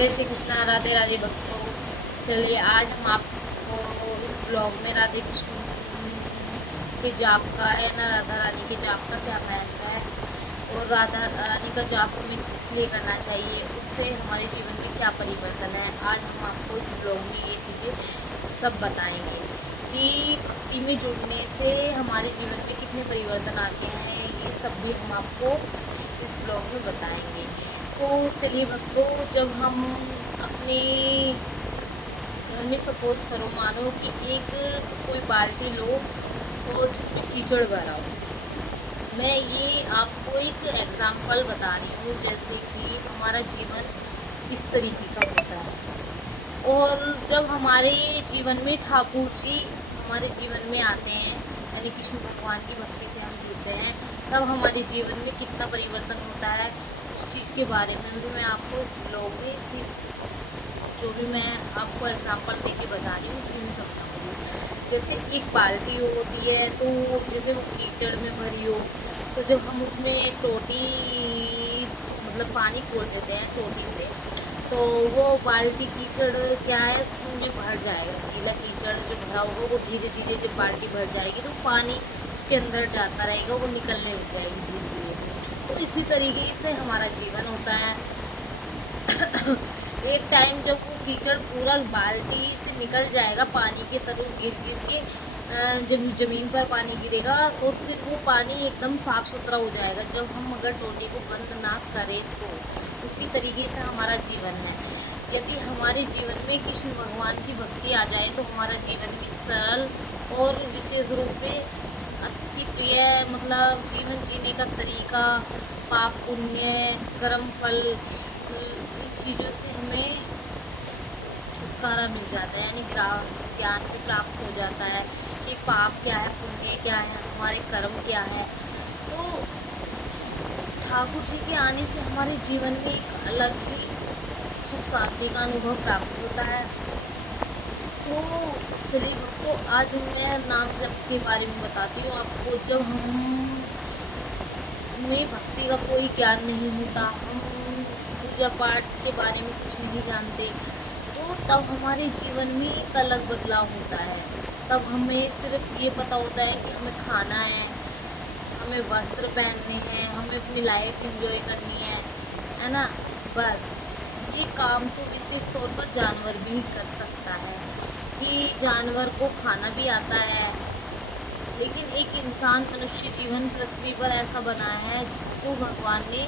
जय श्री कृष्णा। राधे राधे भक्तों। चलिए आज हम आपको इस ब्लॉग में राधे कृष्ण के जाप का है ना, राधा रानी के जाप का क्या महत्व है और राधा रानी का जाप हमें इसलिए करना चाहिए, उससे हमारे जीवन में क्या परिवर्तन है। आज हम आपको इस ब्लॉग में ये चीज़ें सब बताएंगे कि भक्ति में जुड़ने से हमारे जीवन में कितने परिवर्तन आते हैं। ये सब भी हम आपको इस ब्लॉग में बताएंगे। तो चलिए भक्तों, जब हम अपने घर में सपोज करो, मानो कि एक कोई बाल्टी लो और जिसमें कीचड़ भरा हो। मैं ये आपको एक एग्जाम्पल बता रही हूँ, जैसे कि हमारा जीवन इस तरीके का होता है और जब हमारे जीवन में ठाकुर जी हमारे जीवन में आते हैं, यानी कृष्ण भगवान की भक्ति से हम जुड़ते हैं, तब हमारे जीवन में कितना परिवर्तन होता है उस चीज़ के बारे में भी मैं आपको इस ब्लॉग में जो भी मैं आपको एग्जांपल देके बता रही हूँ इसमें समझाऊँगी। जैसे एक बाल्टी होती है, तो जैसे वो कीचड़ में भरी हो, तो जब हम उसमें टोटी मतलब पानी खोल देते हैं टोटी से, तो वो बाल्टी कीचड़ क्या है उसमें भर जाएगा। गीला कीचड़ जो भरा होगा वो धीरे धीरे जब बाल्टी भर जाएगी तो पानी उसके अंदर जाता रहेगा, वो निकलने लग जाएगी धीरे धीरे। तो इसी तरीके से हमारा जीवन होता है। एक टाइम जब वो कीचड़ पूरा बाल्टी से निकल जाएगा, पानी के तरफ गिर गिर के जब ज़मीन पर पानी गिरेगा तो फिर वो पानी एकदम साफ़ सुथरा हो जाएगा, जब हम अगर टोटी को बंद ना करें तो। उसी तरीके से हमारा जीवन है। यदि हमारे जीवन में कृष्ण भगवान की भक्ति आ जाए तो हमारा जीवन भी सरल और विशेष रूप से अति प्रिय, मतलब जीवन जीने का तरीका, पाप पुण्य कर्म फल, इन चीज़ों से हमें छुटकारा मिल जाता है, यानी ज्ञान से प्राप्त हो जाता है कि पाप क्या है, पुण्य क्या है, हमारे कर्म क्या है। तो ठाकुर जी के आने से हमारे जीवन में एक अलग ही सुख शांति का अनुभव प्राप्त होता है। तो चलिए भक्तों, आज मैं नाम जप के बारे में बताती हूँ आपको। जब हमें भक्ति का कोई ज्ञान नहीं होता, हम पूजा पाठ के बारे में कुछ नहीं जानते, तो तब हमारे जीवन में एक अलग बदलाव होता है। तब हमें सिर्फ ये पता होता है कि हमें खाना है, हमें वस्त्र पहनने हैं, हमें अपनी लाइफ एंजॉय करनी है ना। बस ये काम तो विशेष तौर पर जानवर भी कर सकता है कि जानवर को खाना भी आता है, लेकिन एक इंसान मनुष्य जीवन पृथ्वी पर ऐसा बना है जिसको भगवान ने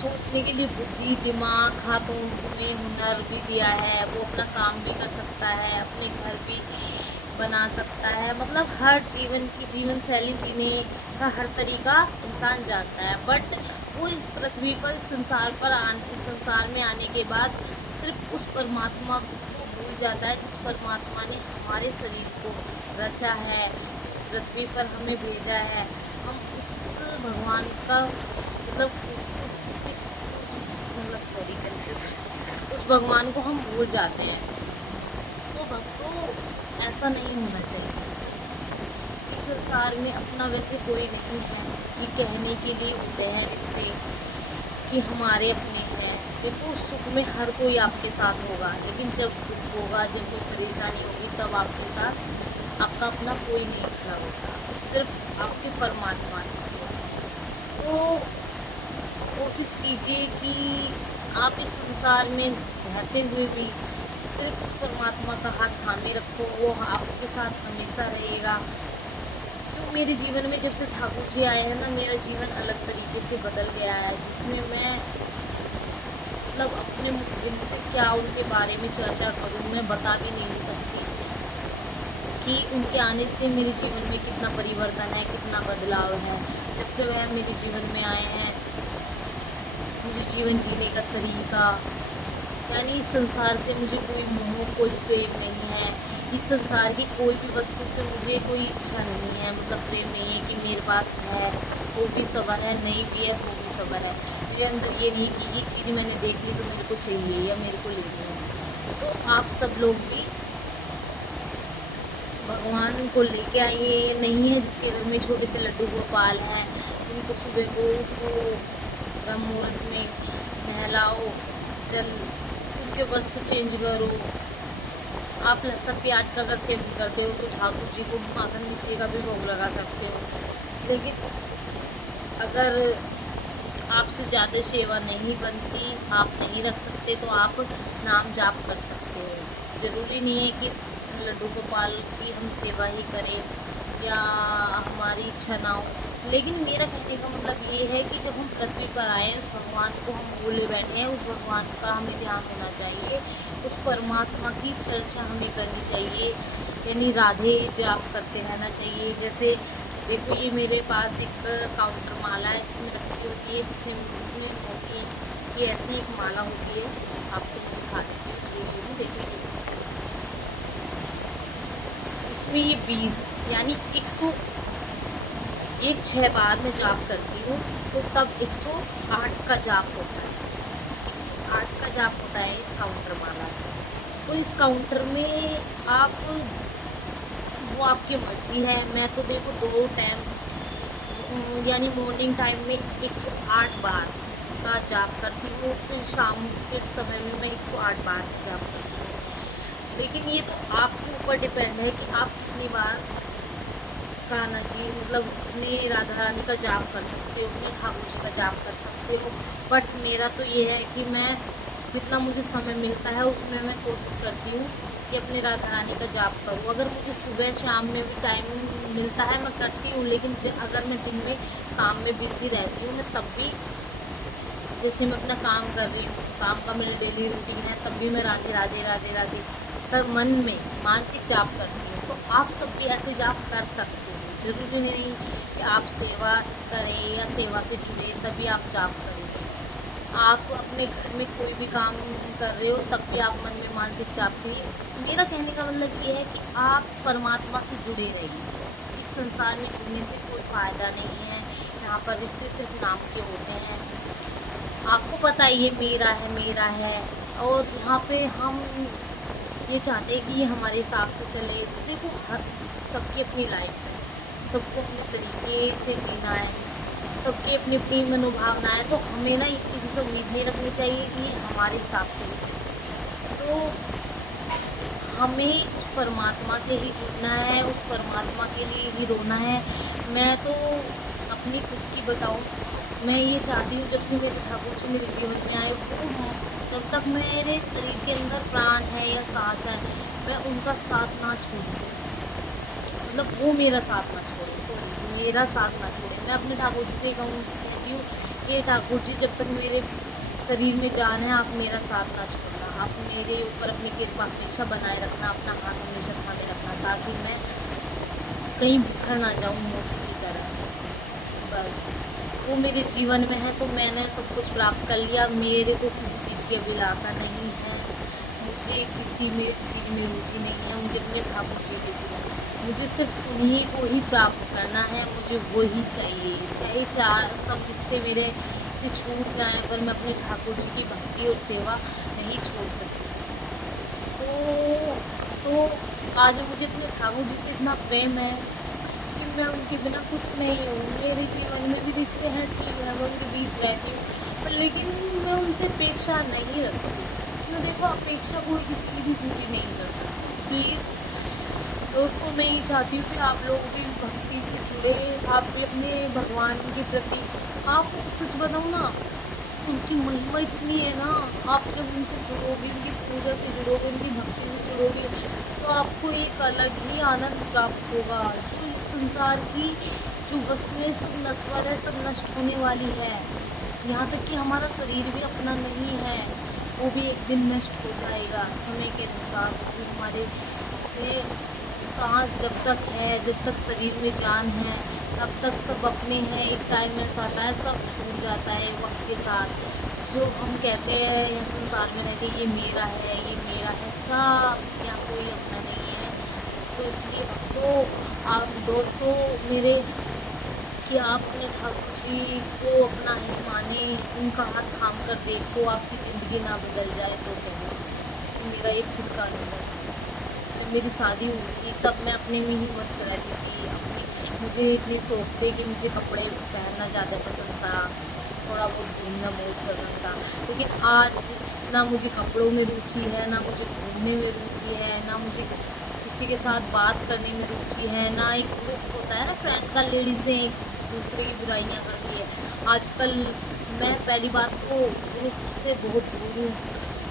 सोचने के लिए बुद्धि, दिमाग, हाथों में हुनर भी दिया है। वो अपना काम भी कर सकता है, अपने घर भी बना सकता है, मतलब हर जीवन शैली जीने का हर तरीका इंसान जानता है। बट वो इस पृथ्वी पर संसार में आने के बाद सिर्फ उस परमात्मा को भूल जाता है जिस परमात्मा ने हमारे शरीर को रचा है, इस पृथ्वी पर हमें भेजा है। हम उस भगवान का मतलब उस भगवान को हम भूल जाते हैं। तो भक्तों, ऐसा नहीं होना चाहिए। इस संसार में अपना वैसे कोई नहीं है। ये कहने के लिए होते हैं रिश्ते कि हमारे अपने हैं। देखो, सुख में हर कोई आपके साथ होगा, लेकिन जब दुख होगा, जब कोई परेशानी होगी, तब आपके साथ आपका अपना कोई नहीं खड़ा होता, सिर्फ आपके परमात्मा के साथ। तो कोशिश कीजिए कि आप इस संसार में रहते हुए भी सिर्फ उस परमात्मा का हाथ थामे रखो, वो आपके साथ हमेशा रहेगा। तो मेरे जीवन में जब से ठाकुर जी आए हैं ना, मेरा जीवन अलग तरीके से बदल गया है, जिसमें मैं मतलब अपने मुख से क्या उनके बारे में चर्चा करूँ, मैं बता भी नहीं सकती कि उनके आने से मेरे जीवन में कितना परिवर्तन है, कितना बदलाव है। जब से वह मेरे जीवन में आए हैं, मुझे जीवन जीने का तरीका, यानी इस संसार से मुझे कोई मोह, कोई प्रेम नहीं है। इस संसार की कोई भी वस्तु से मुझे कोई इच्छा नहीं है, मतलब प्रेम नहीं है कि मेरे पास है वो भी सबर है, नहीं भी है वो भी सबर है। मेरे अंदर ये नहीं कि ये चीज़ मैंने देख ली तो मेरे को चाहिए या मेरे को लेनी है। तो आप सब लोग भी भगवान को लेके आइए। नहीं है जिसके घर में छोटे से लड्डू गोपाल हैं, उनको सुबह को ब्रह्म मुहूर्त में नहलाओ, जल उनके वस्त्र चेंज करो। आप लहसुन प्याज का अगर सेवन करते हो तो ठाकुर जी को माखन मिश्री का भी भोग लगा सकते हो। लेकिन अगर आपसे ज़्यादा सेवा नहीं बनती, आप नहीं रख सकते, तो आप नाम जाप कर सकते हो। ज़रूरी नहीं है कि लड्डू गोपाल की हम सेवा ही करें या हमारी इच्छा ना हो। लेकिन मेरा कहने का मतलब ये है कि जब हम पृथ्वी पर आए, उस भगवान को हम भूले बैठे हैं, उस भगवान का हमें ध्यान देना चाहिए, उस परमात्मा की चर्चा हमें करनी चाहिए, यानी राधे जाप करते रहना चाहिए। जैसे देखो, ये मेरे पास एक काउंटर माला है जिसमें रखी होती है, जिसमें होती है, ये ऐसी एक माला होती है, आपको मैं दिखा देती हूँ इस वीडियो में। देखिए इसमें ये 20 यानी 100 ये 6 बार मैं जाप करती हूँ, तो तब 108 का जाप होता है। 108 का जाप होता है इस काउंटर माला से। तो इस काउंटर में आप, वो आपकी मर्जी है। मैं तो देखो 2 टाइम यानी मॉर्निंग टाइम में 108 बार का जाप करती हूँ, फिर शाम के समय में मैं 108 बार जाप करती हूँ। लेकिन ये तो आपके ऊपर डिपेंड है कि आप कितनी बार गाना जी, मतलब अपनी राधा रानी का जाप कर सकते हो, अपने ठाकुर जी का जाप कर सकते हो। बट मेरा तो ये है कि मैं जितना मुझे समय मिलता है उसमें मैं कोशिश करती हूँ कि अपने राधा रानी का जाप करूँ। अगर मुझे सुबह शाम में भी टाइम मिलता है मैं करती हूँ, लेकिन अगर मैं दिन में काम में बिजी रहती हूँ, मैं तब भी, जैसे मैं अपना काम कर रही हूँ, काम का मेरा डेली रूटीन है, तब भी मैं राधे राधे राधे राधे तब मन में मानसिक जाप करती हूँ। तो आप सब भी ऐसे जाप कर सकते हो। ज़रूरी नहीं कि आप सेवा करें या सेवा से जुड़े तभी आप जाप करें। आप अपने घर में कोई भी काम कर रहे हो तब भी आप मन में मानसिक जाप करिए। मेरा कहने का मतलब ये है कि आप परमात्मा से जुड़े रहिए। इस संसार में जुड़ने से कोई फ़ायदा नहीं है। यहाँ पर रिश्ते सिर्फ नाम के होते हैं। आपको पता है ये मेरा है, मेरा है, और यहाँ पे हम ये चाहते हैं कि ये हमारे हिसाब से चले। तो देखो, हर सबकी अपनी लाइफ है, सबको अपने तरीके से जीना है, सबकी अपनी अपनी मनोभावना है। तो हमें ना किसी से उम्मीद नहीं रखनी चाहिए कि ये हमारे हिसाब से ही चले। तो हमें उस परमात्मा से ही जुड़ना है, उस परमात्मा के लिए ही रोना है। मैं तो अपनी खुद की बताऊँ, मैं ये चाहती हूँ जब से मेरे ठाकुर जी मेरे जीवन में आए, वो जब तक मेरे शरीर के अंदर प्राण है या सांस है, मैं उनका साथ ना छोड़ूँ। मतलब वो मेरा साथ ना छोड़े, सॉरी, मेरा साथ ना छोड़े। मैं अपने ठाकुर जी से कहती हूँ कि ठाकुर जी, जब तक मेरे शरीर में जान है, आप मेरा साथ ना छोड़ना। आप मेरे ऊपर अपनी कृपा हमेशा बनाए रखना, अपना हाथ हमेशा थामे रखना, ताकि मैं कहीं बिखर ना जाऊँ मोती की तरह। बस वो मेरे जीवन में है, तो मैंने सब कुछ प्राप्त कर लिया। मेरे को किसी चीज़ की अभिलाषा नहीं है, मुझे किसी में चीज़ में रुचि नहीं है। मुझे अपने ठाकुर जी के जीवन, मुझे सिर्फ उन्हीं को ही प्राप्त करना है, मुझे वो ही चाहिए। चाहे सब रिश्ते मेरे से छूट जाएं, पर मैं अपने ठाकुर जी की भक्ति और सेवा नहीं छोड़ सकती। तो आज मुझे अपने ठाकुर जी से इतना प्रेम है कि मैं उनके बिना कुछ नहीं हूँ। मेरे जीवन में भी रिश्ते हैं, ठीक है, मैं उनके बीच रहती हूँ, पर लेकिन मैं उनसे अपेक्षा नहीं रखती। तो देखो, अपेक्षा कोई किसी की भी पूरी नहीं करता। प्लीज़ दोस्तों, मैं ये चाहती हूँ कि आप लोग भी भक्ति से जुड़े, आप भी अपने भगवान के प्रति, आप सच बताऊँ ना, उनकी महिमा इतनी है ना, आप जब उनसे जुड़ोगे, उनकी पूजा से जुड़ोगे, उनकी भक्ति से जुड़ोगे, तो आपको एक अलग ही आनंद प्राप्त होगा। जो इस संसार की जो वस्तुएं सब नश्वर है, सब नष्ट होने वाली है, यहाँ तक कि हमारा शरीर भी अपना नहीं है, वो भी एक दिन नष्ट हो जाएगा समय के अनुसार। जो हमारे सांस जब तक है, जब तक शरीर में जान है, तब तक सब अपने हैं। एक टाइम ऐसा आता है सब छूट जाता है वक्त के साथ। जो हम कहते हैं या संसार में रहते ये मेरा है, ये मेरा है, सब यहाँ कोई अपना नहीं है। तो इसलिए तो आप दोस्तों मेरे, कि आप अपने ठाकुर जी को अपना ही माने, उनका हाथ थाम कर देखो, आपकी ज़िंदगी ना बदल जाए तो मेरा एक खुद का अनुभव है। जब मेरी शादी हुई थी तब मैं अपने में ही मस्त रहती थी। मुझे इतने शौक थे कि मुझे कपड़े पहनना ज़्यादा पसंद था, थोड़ा बहुत घूमना बहुत पसंद था। लेकिन आज ना मुझे कपड़ों में रुचि है, ना मुझे घूमने में रुचि है, ना मुझे किसी के साथ बात करने में रुचि है, ना एक ग्रुप होता है ना फ्रेंड का, लेडीज़ें एक दूसरे की बुराइयाँ करती है। आजकल मैं पहली बात तो ग्रुप से बहुत दूर हूँ,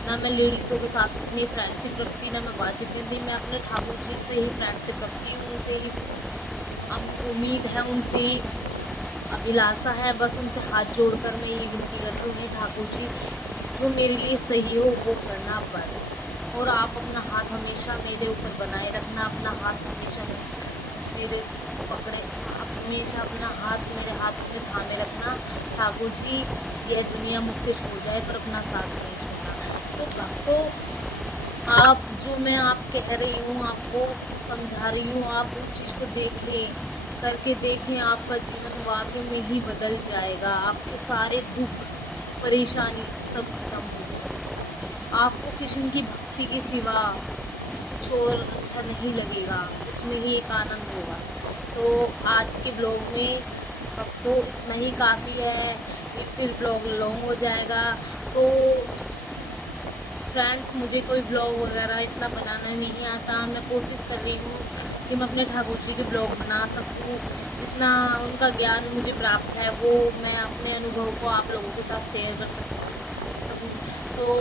ना मैं लेडीज़ों के साथ इतनी फ्रेंडशिप रखती, ना मैं बातचीत करती। मैं अपने ठाकुर जी से ही फ्रेंडशिप रखती हूँ, उनसे ही अब उम्मीद है, उनसे ही अभिलाषा है, बस उनसे हाथ जोड़कर मैं ये विनती करती हूँ कि ठाकुर जी जो मेरे लिए सही हो वो करना बस। और आप अपना हाथ हमेशा मेरे ऊपर बनाए रखना, अपना हाथ हमेशा मेरे पकड़े, हमेशा अपना हाथ मेरे हाथ में थामे रखना ठाकुर जी। यह दुनिया मुझसे छूट जाए पर अपना साथ नहीं छोड़ना। तो भक्तों, आप जो मैं आप कह रही हूँ, आपको समझा रही हूँ, आप उस चीज़ को देखें, करके देखें, आपका जीवन वाकई में ही बदल जाएगा। आपके सारे दुख परेशानी सब खत्म हो जाएगी। आपको कृष्ण की भक्ति के सिवा कुछ और अच्छा नहीं लगेगा, उसमें ही एक आनंद होगा। तो आज के ब्लॉग में भक्तों इतना ही काफ़ी है, फिर ब्लॉग लॉन्ग हो जाएगा। तो फ्रेंड्स, मुझे कोई ब्लॉग वगैरह इतना बनाना नहीं आता। मैं कोशिश कर रही हूँ कि मैं अपने ठाकुर जी के ब्लॉग बना सकूँ। जितना उनका ज्ञान मुझे प्राप्त है वो मैं अपने अनुभव को आप लोगों के साथ शेयर कर सकूँ। तो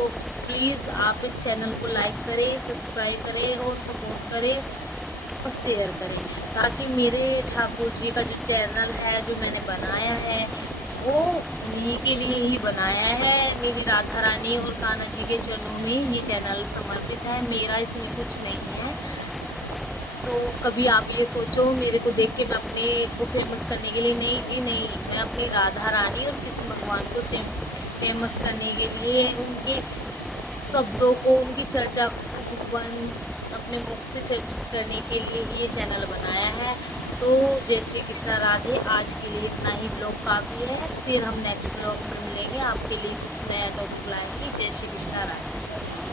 प्लीज़ आप इस चैनल को लाइक करें, सब्सक्राइब करें और सपोर्ट करें और शेयर करें, ताकि मेरे ठाकुर जी का जो चैनल है, जो मैंने बनाया है, वो उन्हीं के लिए ही बनाया है। मेरी राधा रानी और कान्हा जी के चरणों में ये चैनल समर्पित है, मेरा इसमें कुछ नहीं है। तो कभी आप ये सोचो मेरे को देख के मैं अपने को फेमस करने के लिए, नहीं जी नहीं, मैं अपनी राधा रानी और कृष्ण भगवान को फेमस करने के लिए, उनके शब्दों को, उनकी चर्चा को अपने मुख से चर्चित करने के लिए ये चैनल बनाया है। तो जय श्री कृष्णा राधे। आज के लिए इतना ही ब्लॉग काफ़ी है, फिर हम नेक्स्ट ब्लॉग में मिलेंगे, आपके लिए कुछ नया टॉपिक लाएंगे। जय श्री कृष्णा राधे।